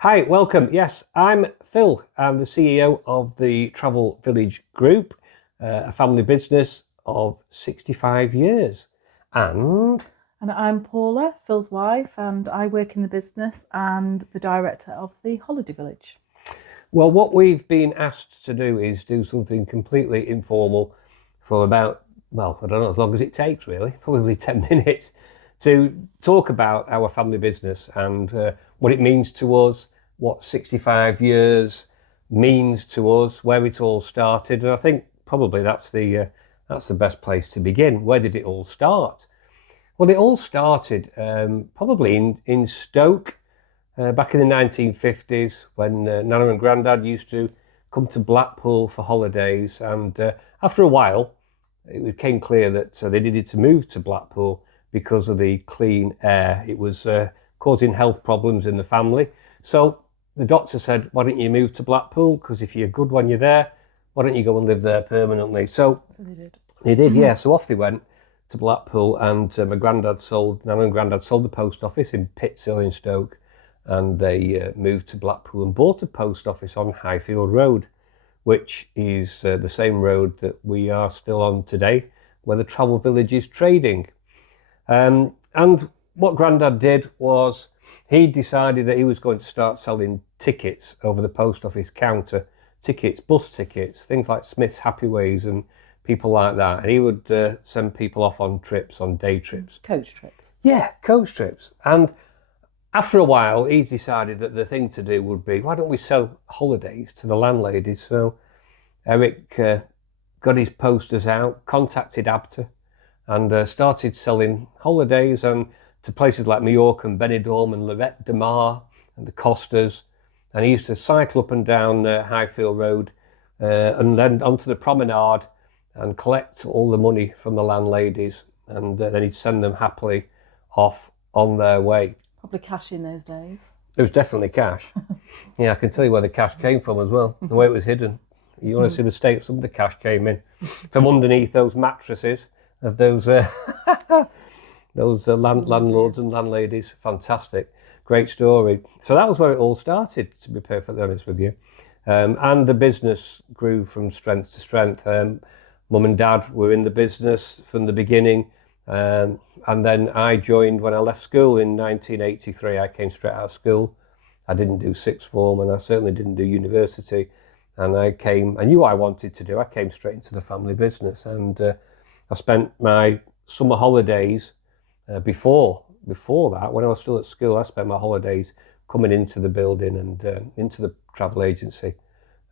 Hi, welcome. Yes, I'm Phil. I'm the CEO of the Travel Village Group, a family business of 65 years. And And I'm Paula, Phil's wife, and I work in the business and the director of the Holiday Village. well, what we've been asked to do is do something completely informal for about, well, I don't know, as long as it takes, really, probably 10 minutes, to talk about our family business and what it means to us, what 65 years means to us, where it all started. And I think probably that's the best place to begin. Where did it all start? Well, it all started probably in Stoke back in the 1950s when Nana and Grandad used to come to Blackpool for holidays. And after a while, it became clear that they needed to move to Blackpool because of the clean air. It was causing health problems in the family. So the doctor said, why don't you move to Blackpool? Because if you're good when you're there, why don't you go and live there permanently? So they did. They did, yeah. So off they went to Blackpool, and Nana and Grandad sold the post office in Pitshill in Stoke, and they moved to Blackpool and bought a post office on Highfield Road, which is the same road that we are still on today, where the Travel Village is trading. And what Grandad did was he decided that he was going to start selling tickets over the post office counter, tickets, bus tickets, things like Smith's Happy Ways and people like that. And he would send people off on trips, on day trips. Coach trips. Yeah, coach trips. And after a while, he decided that the thing to do would be, why don't we sell holidays to the landladies? So Eric got his posters out, contacted ABTA, and started selling holidays and to places like Mallorca and Benidorm and Lloret de Mar and the Costas. And he used to cycle up and down Highfield Road and then onto the promenade and collect all the money from the landladies, and then he'd send them happily off on their way. Probably cash in those days. It was definitely cash. Yeah, I can tell you where the cash came from as well, the way it was hidden. You want to see the state some of the cash came in from underneath those mattresses of those landlords and landladies. Fantastic, great story. So that was where it all started, to be perfectly honest with you. And the business grew from strength to strength. Mum and Dad were in the business from the beginning. And then I joined when I left school in 1983. I came straight out of school. I didn't do sixth form and I certainly didn't do university. And I knew what I wanted to do. I came straight into the family business, and I spent my summer holidays before that, when I was still at school, I spent my holidays coming into the building and into the travel agency.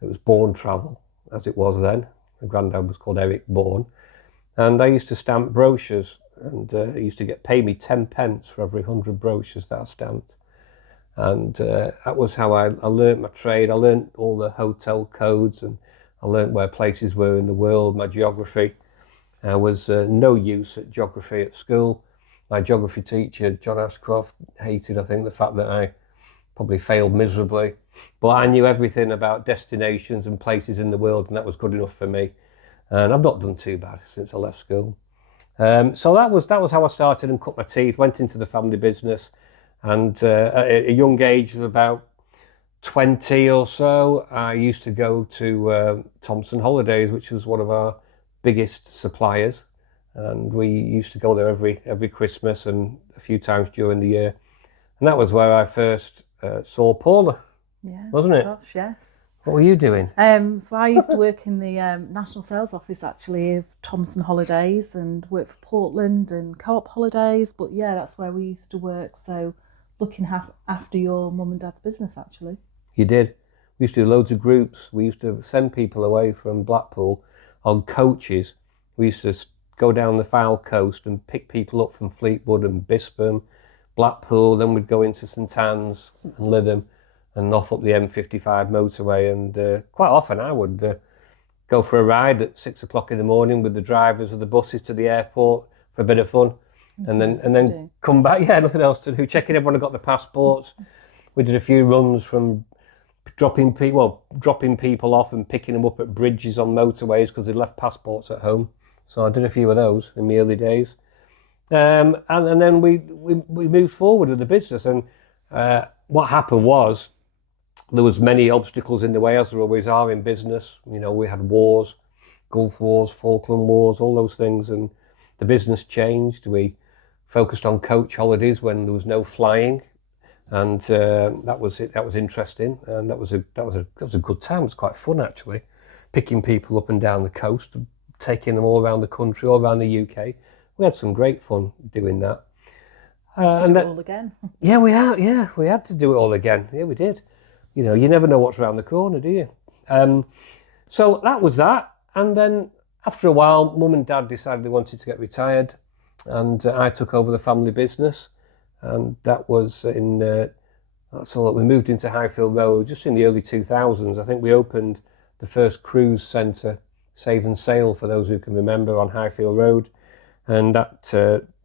It was Bourne Travel, as it was then. My granddad was called Eric Bourne. And I used to stamp brochures, and he used to pay me 10 pence for every 100 brochures that I stamped. And that was how I learnt my trade. I learnt all the hotel codes, and I learnt where places were in the world, my geography. I was no use at geography at school. My geography teacher, John Ashcroft, hated, I think, the fact that I probably failed miserably. But I knew everything about destinations and places in the world, and that was good enough for me. And I've not done too bad since I left school. So that was how I started and cut my teeth, went into the family business. And at a young age of about 20 or so, I used to go to Thompson Holidays, which was one of our biggest suppliers. And we used to go there every Christmas and a few times during the year. And that was where I first saw Paula, wasn't it? Gosh, yes. What were you doing? So I used to work in the national sales office actually of Thomson Holidays and work for Portland and Co-op Holidays. But yeah, that's where we used to work. So looking after your mum and dad's business actually. You did. We used to do loads of groups. We used to send people away from Blackpool on coaches. We used to go down the Fylde coast and pick people up from Fleetwood and Bispham, Blackpool. Then we'd go into St Anne's and Lytham and off up the M55 motorway. And quite often I would go for a ride at 6 o'clock in the morning with the drivers of the buses to the airport for a bit of fun. And then come back. Yeah, nothing else to do. Checking everyone had got their passports. We did a few runs from dropping people off and picking them up at bridges on motorways because they'd left passports at home. So I did a few of those in the early days. And then we moved forward with the business. And what happened was there was many obstacles in the way, as there always are in business. You know, we had wars, Gulf Wars, Falkland Wars, all those things, and the business changed. We focused on coach holidays when there was no flying, and that was it. That was interesting, and that was a good time. It was quite fun actually, picking people up and down the coast, taking them all around the country, all around the UK. We had some great fun doing that. And all again. Yeah, we had to do it all again. Yeah, we did. You know, you never know what's around the corner, do you? So that was that. And then after a while, Mum and Dad decided they wanted to get retired, and I took over the family business. And that was in, that's all. We moved into Highfield Road just in the early 2000s. I think we opened the first cruise centre, Save and Sail, for those who can remember, on Highfield Road. And that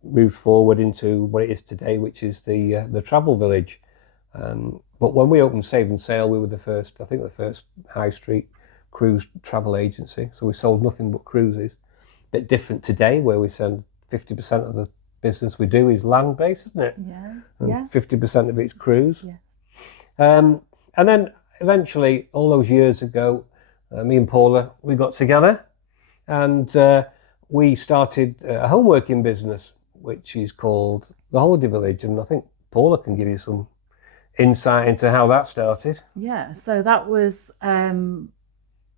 moved forward into what it is today, which is the travel village. But when we opened Save and Sail, we were the first high street cruise travel agency. So we sold nothing but cruises. A bit different today, where we send 50% of the business we do is land-based, isn't it? Yeah. And 50% of it's cruise. Yes. And then eventually, all those years ago, me and Paula, we got together, and we started a home working business, which is called the Holiday Village. And I think Paula can give you some insight into how that started. Yeah, so that was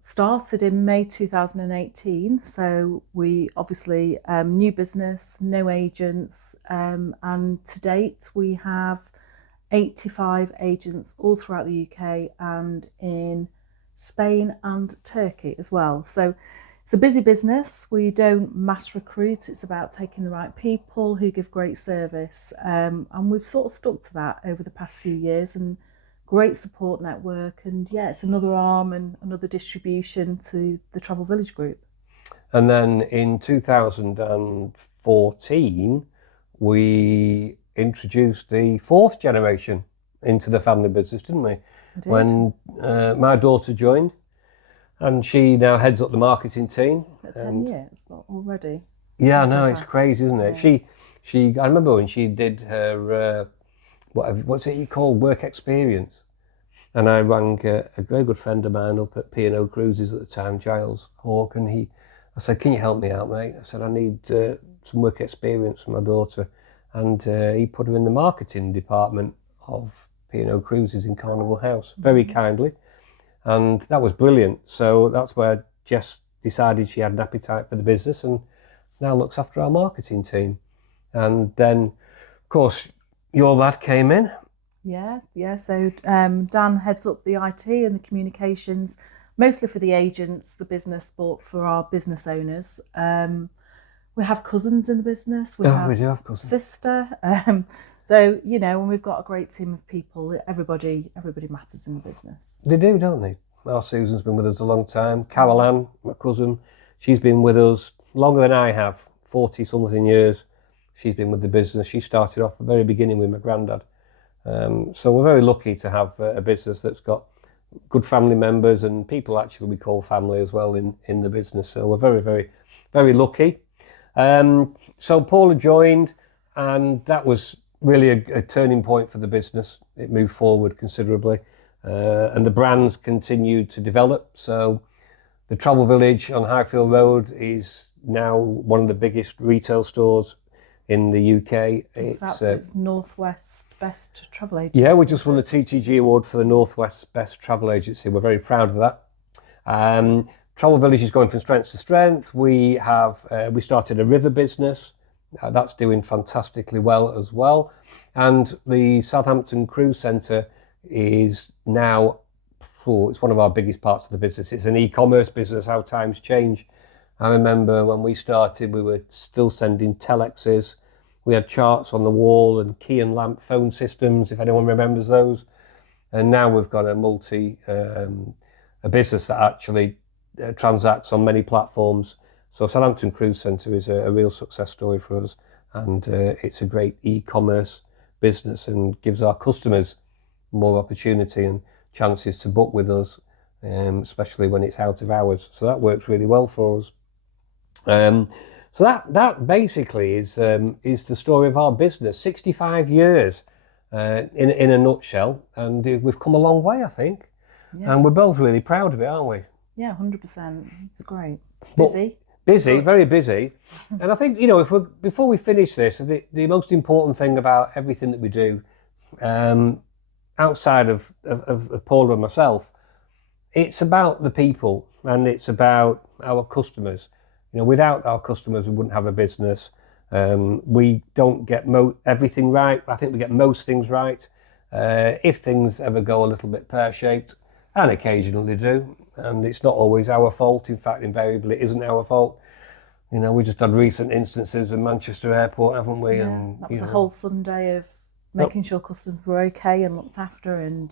started in May 2018. So we obviously new business, no agents, and to date we have 85 agents all throughout the UK and in Spain and Turkey as well. So it's a busy business. We don't mass recruit. It's about taking the right people who give great service. And we've sort of stuck to that over the past few years, and great support network. And yeah, it's another arm and another distribution to the Travel Village Group. And then in 2014, we introduced the fourth generation into the family business, didn't we? When my daughter joined, and she now heads up the marketing team. That's 10 years already. Yeah, no, it's crazy, isn't it? Yeah. She. I remember when she did her what's it you call work experience, and I rang a very good friend of mine up at P&O Cruises at the time, Giles Hawke, and I said, "Can you help me out, mate?" I said, "I need some work experience for my daughter," and he put her in the marketing department of P&O Cruises in Carnival House, very kindly. And that was brilliant. So that's where Jess decided she had an appetite for the business and now looks after our marketing team. And then, of course, your lad came in. Yeah. So Dan heads up the IT and the communications, mostly for the agents, the business, but for our business owners. We have cousins in the business. We do have cousins. Sister. So, you know, when we've got a great team of people, everybody matters in the business. They do, don't they? Our Susan's been with us a long time. Carol Ann, my cousin, she's been with us longer than I have, 40-something years. She's been with the business. She started off at the very beginning with my granddad. So we're very lucky to have a business that's got good family members and people actually we call family as well in the business. So we're very, very, very lucky. So Paula joined, and that was really a turning point for the business. It moved forward considerably. And the brands continued to develop. So the Travel Village on Highfield Road is now one of the biggest retail stores in the UK. It's Northwest Best Travel Agency. Yeah, we just won the TTG Award for the Northwest Best Travel Agency. We're very proud of that. Travel Village is going from strength to strength. We started a river business. That's doing fantastically well as well. And the Southampton Cruise Centre is now, it's one of our biggest parts of the business. It's an e-commerce business, how times change. I remember when we started, we were still sending telexes. We had charts on the wall and key and lamp phone systems, if anyone remembers those. And now we've got a business that actually transacts on many platforms. So Southampton Cruise Centre is a real success story for us. And it's a great e-commerce business and gives our customers more opportunity and chances to book with us, especially when it's out of hours. So that works really well for us. So that basically is the story of our business. 65 years in a nutshell, and we've come a long way, I think. Yeah. And we're both really proud of it, aren't we? Yeah, 100%. It's great. It's But- busy. Busy, very busy. And I think, before we finish this, the most important thing about everything that we do, outside of Paula and myself, it's about the people and it's about our customers. Without our customers, we wouldn't have a business. We don't get everything right. I think we get most things right. If things ever go a little bit pear-shaped, and occasionally do, and it's not always our fault. In fact, invariably, it isn't our fault. We just had recent instances in Manchester Airport, haven't we? Yeah, And that was a whole Sunday of making sure customers were okay and looked after, and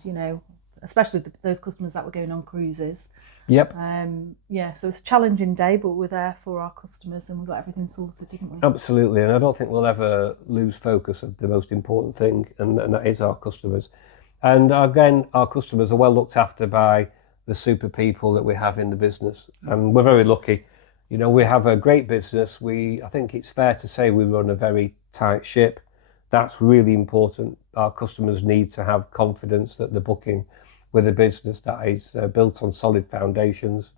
especially those customers that were going on cruises. Yep. So it's a challenging day, but we're there for our customers and we got everything sorted, didn't we? Absolutely, and I don't think we'll ever lose focus of the most important thing, and that is our customers. And again, our customers are well looked after by the super people that we have in the business, and we're very lucky. We have a great business. I think it's fair to say we run a very tight ship. That's really important. Our customers need to have confidence that they're booking with a business that is built on solid foundations,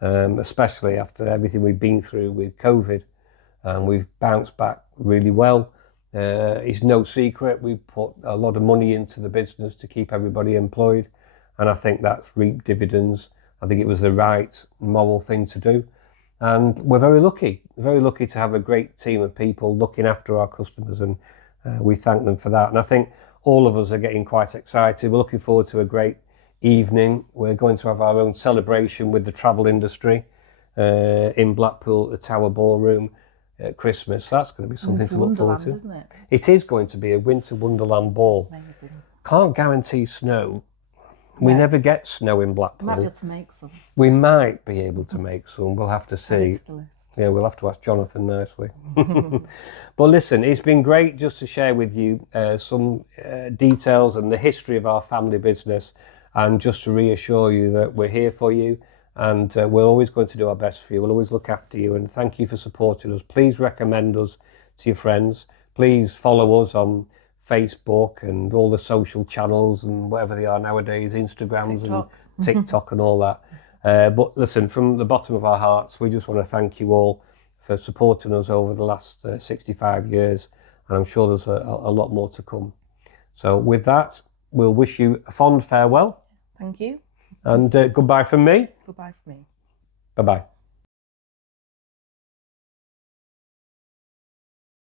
especially after everything we've been through with COVID. And we've bounced back really well. It's no secret we've put a lot of money into the business to keep everybody employed, and I think that's reaped dividends. I think it was the right moral thing to do, and we're very lucky to have a great team of people looking after our customers, and we thank them for that. And I think all of us are getting quite excited. We're looking forward to a great evening. We're going to have our own celebration with the travel industry in Blackpool at the Tower Ballroom at Christmas. So that's going to be something to look forward to. Isn't it? It is going to be a winter wonderland ball. Amazing. Can't guarantee snow. We never get snow in Blackpool. Might be able to make some. We might be able to make some. We'll have to see. Yeah, we'll have to ask Jonathan nicely. But listen, it's been great just to share with you some details and the history of our family business, and just to reassure you that we're here for you, and we're always going to do our best for you. We'll always look after you, and thank you for supporting us. Please recommend us to your friends. Please follow us on Facebook and all the social channels and whatever they are nowadays, Instagrams and TikTok and all that. But listen, from the bottom of our hearts, we just want to thank you all for supporting us over the last 65 years, and I'm sure there's a lot more to come. So with that, we'll wish you a fond farewell. Thank you. And goodbye from me. Goodbye from me. Bye-bye.